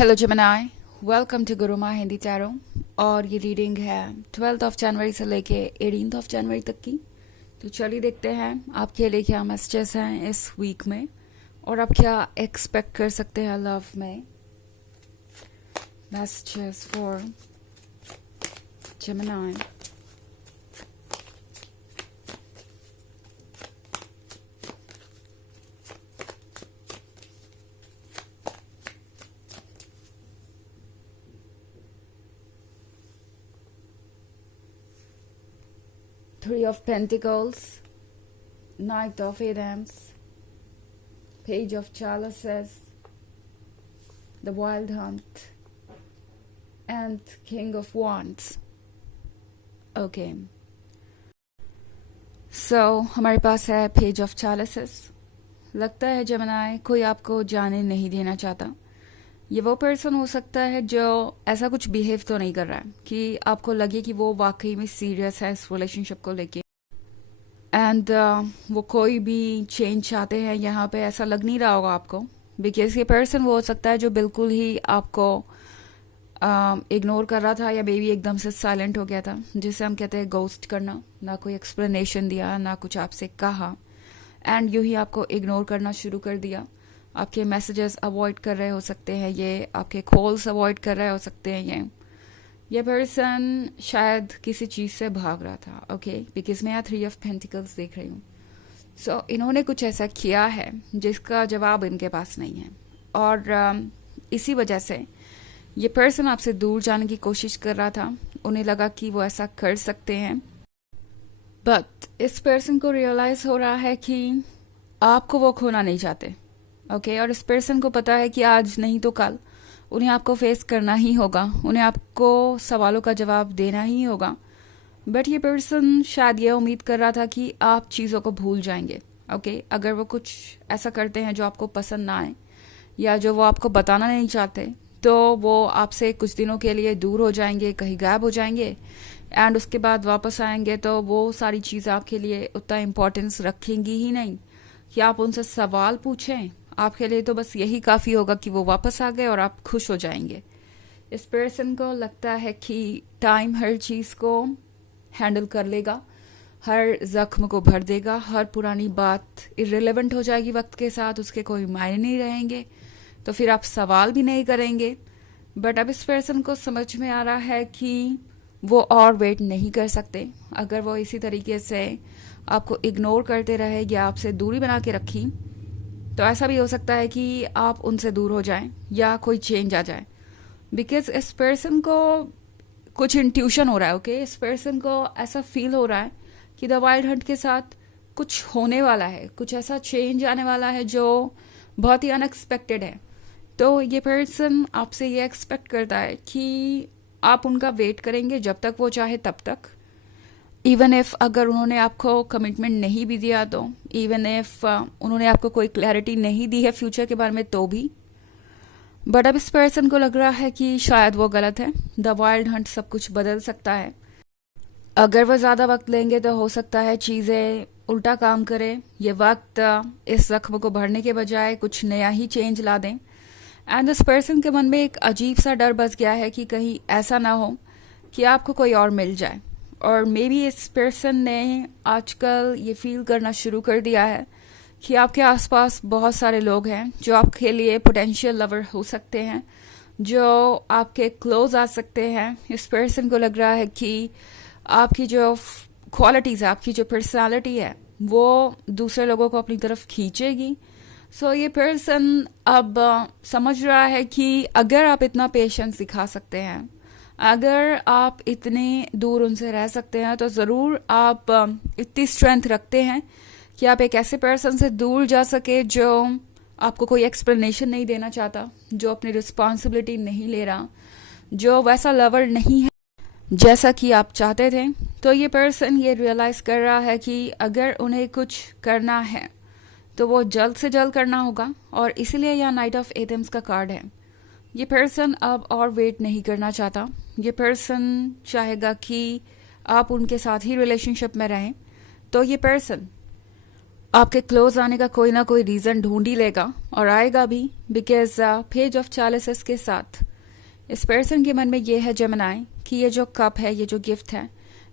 Hello Gemini, welcome to Guruma Hindi tarot. और ये reading है 12 ऑफ जनवरी से लेके 18 ऑफ जनवरी तक की। तो चलिए देखते हैं आपके लिए क्या मैसेजेस हैं इस वीक में और आप क्या एक्सपेक्ट कर सकते हैं लव में। Messages for Gemini. Three of Pentacles, Knight of Wands, Page of Chalices, The Wild Hunt, and King of Wands. Okay. So, हमारे पास है Page of Chalices. लगता है जेमिनी कोई आपको जाने नहीं देना चाहता। ये वो पर्सन हो सकता है जो ऐसा कुछ बिहेव तो नहीं कर रहा है कि आपको लगे कि वो वाकई में सीरियस है इस रिलेशनशिप को लेके। एंड वो कोई भी चेंज चाहते हैं यहाँ पे, ऐसा लग नहीं रहा होगा आपको। बिकॉज ये पर्सन वो हो सकता है जो बिल्कुल ही आपको इग्नोर कर रहा था या बेबी एकदम से साइलेंट हो गया था, जिसे हम कहते हैं गोस्ट करना। ना कोई एक्सप्लेनेशन दिया, ना कुछ आपसे कहा, एंड यूं ही आपको इग्नोर करना शुरू कर दिया। आपके मैसेजेस अवॉइड कर रहे हो सकते हैं ये, आपके कॉल्स अवॉइड कर रहे हो सकते हैं ये पर्सन शायद किसी चीज़ से भाग रहा था। ओके, बिकॉज मैं यहाँ 3 ऑफ पेंटिकल्स देख रही हूँ। सो इन्होंने कुछ ऐसा किया है जिसका जवाब इनके पास नहीं है, और इसी वजह से ये पर्सन आपसे दूर जाने की कोशिश कर रहा था। उन्हें लगा कि वो ऐसा कर सकते हैं, बट इस पर्सन को रियलाइज हो रहा है कि आपको वो खोना नहीं चाहते। ओके, और इस पर्सन को पता है कि आज नहीं तो कल उन्हें आपको फेस करना ही होगा, उन्हें आपको सवालों का जवाब देना ही होगा। बट ये पर्सन शायद ये उम्मीद कर रहा था कि आप चीज़ों को भूल जाएंगे। ओके, अगर वो कुछ ऐसा करते हैं जो आपको पसंद ना आए या जो वो आपको बताना नहीं चाहते, तो वो आपसे कुछ दिनों के लिए दूर हो जाएंगे, कहीं गायब हो जाएंगे, एंड उसके बाद वापस आएंगे तो वो सारी चीज़ें आपके लिए उतना इम्पोर्टेंस रखेंगी ही नहीं कि आप उनसे सवाल पूछें। आपके लिए तो बस यही काफ़ी होगा कि वो वापस आ गए और आप खुश हो जाएंगे। इस पर्सन को लगता है कि टाइम हर चीज़ को हैंडल कर लेगा, हर जख्म को भर देगा, हर पुरानी बात इर्रेलेवेंट हो जाएगी वक्त के साथ, उसके कोई मायने नहीं रहेंगे, तो फिर आप सवाल भी नहीं करेंगे। बट अब इस पर्सन को समझ में आ रहा है कि वो और वेट नहीं कर सकते। अगर वो इसी तरीके से आपको इग्नोर करते रहे या आपसे दूरी बना के रखी, तो ऐसा भी हो सकता है कि आप उनसे दूर हो जाएं या कोई चेंज आ जाए। बिकॉज इस पर्सन को कुछ इंट्यूशन हो रहा है। ओके, इस पर्सन को ऐसा फील हो रहा है कि द वाइल्ड हंट के साथ कुछ होने वाला है, कुछ ऐसा चेंज आने वाला है जो बहुत ही अनएक्सपेक्टेड है। तो ये पर्सन आपसे ये एक्सपेक्ट करता है कि आप उनका वेट करेंगे जब तक वो चाहे तब तक, इवन इफ अगर उन्होंने आपको कमिटमेंट नहीं भी दिया, तो इवन इफ उन्होंने आपको कोई क्लैरिटी नहीं दी है फ्यूचर के बारे में तो भी। बट अब इस पर्सन को लग रहा है कि शायद वो गलत है। द वाइल्ड हंट सब कुछ बदल सकता है। अगर वो ज़्यादा वक्त लेंगे तो हो सकता है चीज़ें उल्टा काम करे। ये वक्त इस जख्म को भरने के बजाय कुछ नया ही चेंज ला दें। एंड इस पर्सन के मन में एक अजीब सा डर बस गया है कि कहीं ऐसा ना हो कि आपको कोई और मिल जाए। और मे बी इस पर्सन ने आजकल ये फील करना शुरू कर दिया है कि आपके आसपास बहुत सारे लोग हैं जो आपके लिए पोटेंशियल लवर हो सकते हैं, जो आपके क्लोज आ सकते हैं। इस पर्सन को लग रहा है कि आपकी जो क्वालिटीज़ है, आपकी जो पर्सनालिटी है, वो दूसरे लोगों को अपनी तरफ खींचेगी। सो ये पर्सन अब समझ रहा है कि अगर आप इतना पेशेंस दिखा सकते हैं, अगर आप इतने दूर उनसे रह सकते हैं, तो ज़रूर आप इतनी स्ट्रेंथ रखते हैं कि आप एक ऐसे पर्सन से दूर जा सके जो आपको कोई एक्सप्लेनेशन नहीं देना चाहता, जो अपनी रिस्पॉन्सिबिलिटी नहीं ले रहा, जो वैसा लवर नहीं है जैसा कि आप चाहते थे। तो ये पर्सन ये रियलाइज़ कर रहा है कि अगर उन्हें कुछ करना है तो वो जल्द से जल्द करना होगा, और इसीलिए यहाँ नाइट ऑफ एथम्स का कार्ड है। ये पर्सन अब और वेट नहीं करना चाहता। ये पर्सन चाहेगा कि आप उनके साथ ही रिलेशनशिप में रहें। तो ये पर्सन आपके क्लोज आने का कोई ना कोई रीज़न ढूंढ ही लेगा और आएगा भी, बिकॉज पेज ऑफ चैलिसेस के साथ इस पर्सन के मन में ये है जेमिनी कि ये जो कप है, ये जो गिफ्ट है,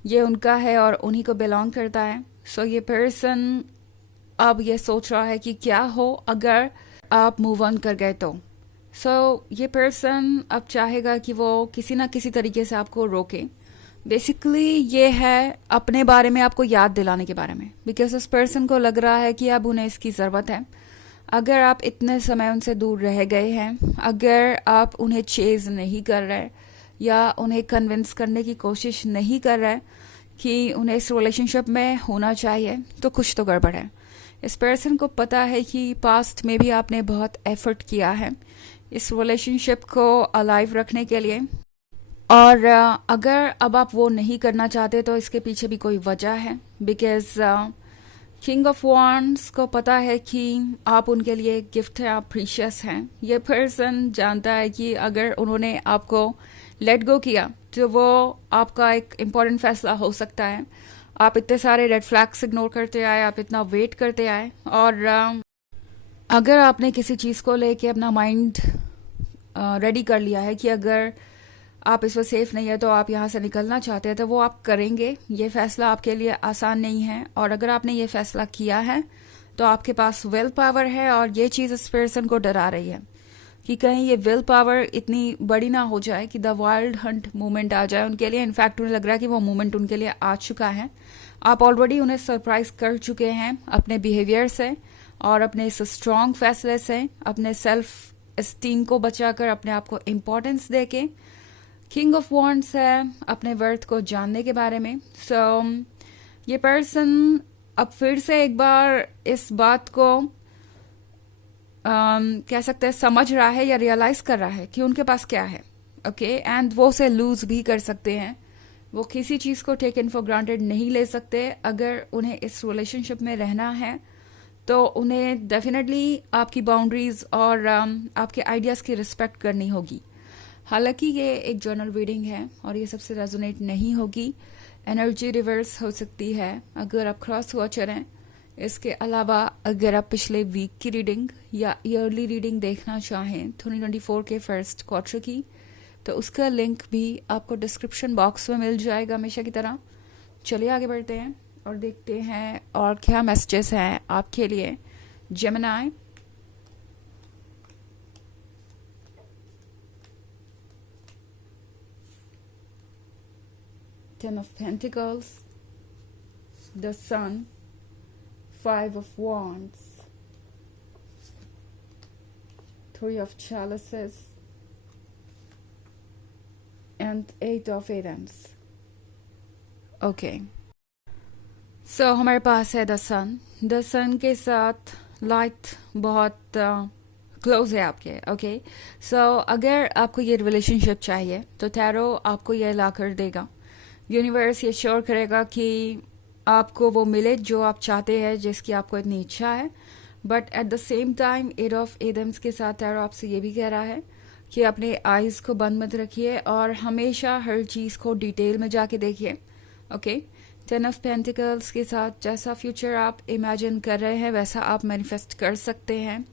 ये उनका है और उन्हीं को बिलोंग करता है. सो ये पर्सन अब ये सोच रहा है कि क्या हो अगर आप मूव ऑन कर गए तो. ये पर्सन अब चाहेगा कि वो किसी ना किसी तरीके से आपको रोके. बेसिकली ये है अपने बारे में आपको याद दिलाने के बारे में, बिकॉज उस पर्सन को लग रहा है कि अब उन्हें इसकी ज़रूरत है. अगर आप इतने समय उनसे दूर रह गए हैं, अगर आप उन्हें चेज नहीं कर रहे या उन्हें कन्विंस करने की कोशिश नहीं कर रहे कि उन्हें इस रिलेशनशिप में होना चाहिए, तो कुछ तो गड़बड़ है. इस पर्सन को पता है कि पास्ट में भी आपने बहुत एफर्ट किया है इस रिलेशनशिप को अलाइव रखने के लिए, और अगर अब आप वो नहीं करना चाहते तो इसके पीछे भी कोई वजह है. बिकॉज किंग ऑफ वॉन्ड्स को पता है कि आप उनके लिए गिफ्ट है, आप प्रीशियस हैं. ये पर्सन जानता है कि अगर उन्होंने आपको लेट गो किया तो वो आपका एक इम्पॉर्टेंट फैसला हो सकता है. आप इतने सारे रेड फ्लैग्स इग्नोर करते आए, आप इतना वेट करते आए, और अगर आपने किसी चीज़ को लेके अपना माइंड रेडी कर लिया है कि अगर आप इस पर सेफ नहीं है तो आप यहाँ से निकलना चाहते हैं, तो वो आप करेंगे. ये फैसला आपके लिए आसान नहीं है, और अगर आपने ये फैसला किया है तो आपके पास विल पावर है, और ये चीज़ इस पर्सन को डरा रही है कि कहीं ये विल पावर इतनी बड़ी ना हो जाए कि द वाइल्ड हंट मूवमेंट आ जाए उनके लिए. इनफैक्ट उन्हें लग रहा है कि वो मूवमेंट उनके लिए आ चुका है. आप ऑलरेडी उन्हें सरप्राइज कर चुके हैं अपने बिहेवियर से और अपने इस स्ट्रॉन्ग फैसले से, अपने सेल्फ एस्टीम को बचाकर, अपने आप को इम्पोर्टेंस दे के. किंग ऑफ वॉन्ड्स है अपने वर्थ को जानने के बारे में. ये पर्सन अब फिर से एक बार इस बात को कह सकते हैं समझ रहा है या रियलाइज कर रहा है कि उनके पास क्या है. ओके, एंड वो उसे लूज भी कर सकते हैं. वो किसी चीज़ को टेकन फॉर ग्रांटेड नहीं ले सकते. अगर उन्हें इस रिलेशनशिप में रहना है तो उन्हें डेफिनेटली आपकी बाउंड्रीज और आपके आइडियाज़ की रिस्पेक्ट करनी होगी. हालांकि ये एक जर्नल रीडिंग है और ये सबसे रेजोनेट नहीं होगी. एनर्जी रिवर्स हो सकती है अगर आप क्रॉस वॉचर हैं. इसके अलावा अगर आप पिछले वीक की रीडिंग या ईयरली रीडिंग देखना चाहें 2024 के फर्स्ट क्वार्टर की, तो उसका लिंक भी आपको डिस्क्रिप्शन बॉक्स में मिल जाएगा हमेशा की तरह. चलिए आगे बढ़ते हैं और देखते हैं और क्या मैसेजेस हैं आपके लिए Gemini. Ten of Pentacles, the Sun, Five of Wands, Three of Chalices, and Eight of Wands. Okay. So हमारे पास है द सन. द सन के साथ लाइट बहुत क्लोज है आपके. ओके, सो अगर आपको ये रिलेशनशिप चाहिए तो टैरो आपको ये ला कर देगा. यूनिवर्स ये श्योर करेगा कि आपको वो मिले जो आप चाहते हैं, जिसकी आपको इतनी इच्छा है. But at the same time एट ऑफ एडम्स के साथ टैरो आपसे ये भी कह रहा है कि अपने आइज़ को बंद मत रखिए और हमेशा हर चीज़ को डिटेल में जाके देखिए. ओके, 10 ऑफ पेंटिकल्स के साथ जैसा फ्यूचर आप इमेजिन कर रहे हैं वैसा आप मैनिफेस्ट कर सकते हैं.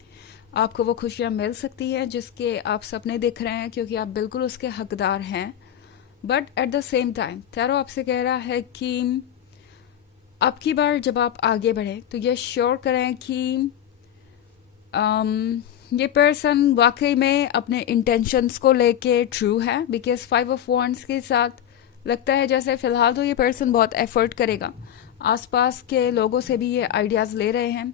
आपको वो खुशियाँ मिल सकती हैं जिसके आप सपने देख रहे हैं, क्योंकि आप बिल्कुल उसके हकदार हैं. But at the same time tarot आपसे कह रहा है कि अब की बार जब आप आगे बढ़ें तो ये श्योर करें कि ये पर्सन वाकई में अपने इंटेंशंस को लेके ट्रू है. बिकॉज 5 ऑफ वॉन्ड्स के साथ लगता है जैसे फिलहाल तो ये पर्सन बहुत एफर्ट करेगा. आसपास के लोगों से भी ये आइडियाज़ ले रहे हैं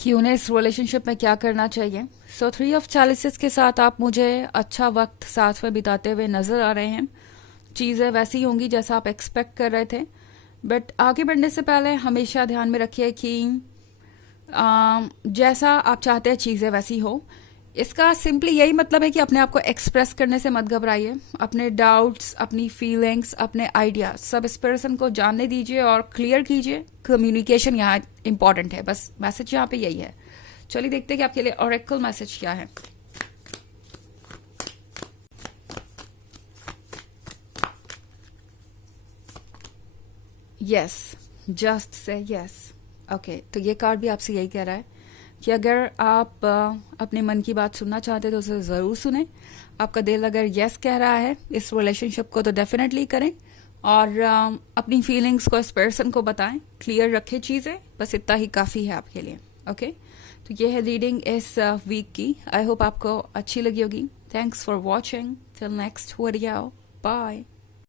कि उन्हें इस रिलेशनशिप में क्या करना चाहिए. सो 3 ऑफ चैलिसेस के साथ आप मुझे अच्छा वक्त साथ में बिताते हुए नज़र आ रहे हैं. चीज़ें वैसी होंगी जैसा आप एक्सपेक्ट कर रहे थे. बट आगे बढ़ने से पहले हमेशा ध्यान में रखिए कि जैसा आप चाहते हैं चीज़ें वैसी हो. इसका सिंपली यही मतलब है कि अपने आप को एक्सप्रेस करने से मत घबराइए. अपने डाउट्स, अपनी फीलिंग्स, अपने आइडियाज सब इस पर्सन को जानने दीजिए और क्लियर कीजिए. कम्युनिकेशन यहाँ इंपॉर्टेंट है. बस मैसेज यहाँ पे यही है. चलिए देखते हैं कि आपके लिए ऑरेकल मैसेज क्या है. Yes, just say yes. Okay, तो ये कार्ड भी आपसे यही कह रहा है कि अगर आप अपने मन की बात सुनना चाहते हैं तो उसे ज़रूर सुने। आपका दिल अगर यस कह रहा है इस रिलेशनशिप को तो डेफिनेटली करें, और अपनी फीलिंग्स को इस पर्सन को बताएं, क्लियर रखें चीज़ें, बस इतना ही काफ़ी है आपके लिए। ओके, तो ये है रीडिंग इस वीक की। आई होप आपको अच्छी लगी होगी। Thanks for watching. Till next video, bye.